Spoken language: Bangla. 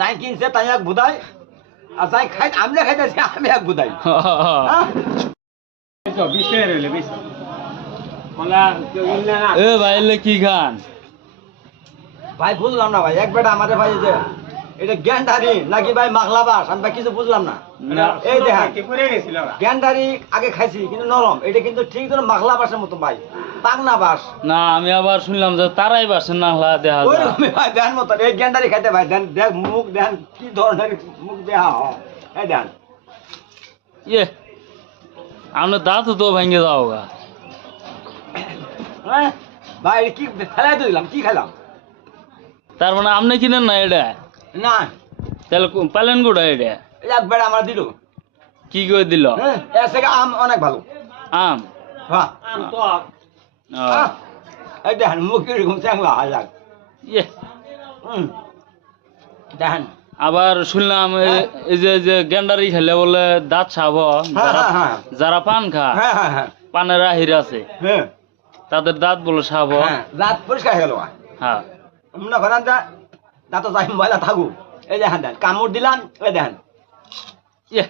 যাই কিনছে তাই এক বুদাই আর যাই খাই আমরা খাইতেছি আমি এক বুদাই এ ভাই এলে কি খান ভাই বুঝলাম না ভাই এক বেটা আমাদের ভাই যে এটা গ্যান্ডারি নাকি ভাই মাখলা বাস আমি ভাই কিছু বুঝলাম না এই দেখা গ্যান্ডারি আগে খাইছি কিন্তু নরম এটা কিন্তু ঠিক ধরো মাখলা বাসের মতো ভাই পাগনা বাস না আমি আবার শুনলাম যে তারাই বাসেন নাহলা দেখা ওই যায় রকমই ভাই দেন মতো এই গ্যান্ডারি খাইতে ভাই দেন দেখ মুখ দেন কি ধরনের মুখ দেয়া হয় এই দেন ইয়ে আপনার দাঁত তো ভেঙে যাও গা হ্যাঁ ভাই এটা কি ফেলাই তো দিলাম কি খেলাম তার মানে আপনি কিনেন না এটা না তাহলে পালেন গোটা এটা এই এক বেটা আমার দিল কি করে দিল হ্যাঁ এর থেকে আম অনেক ভালো আম হ্যাঁ ও, এই দেখেন মুখ এরকম চ্যাংলা হাজার ইয়ে দেখেন আবার শুনলাম এই যে গেন্ডারি খেলে বলে দাঁত সাব হ্যাঁ হ্যাঁ হ্যাঁ যারা পান খা হ্যাঁ হ্যাঁ হ্যাঁ পানের আহির আছে হ্যাঁ তাদের দাঁত বলে সাব হ্যাঁ দাঁত পরিষ্কার হয়ে গেল হ্যাঁ মনে করেন দাঁত যাই ময়লা থাকুক এই দেখেন দেন কামড় দিলাম এই দেখেন ইয়ে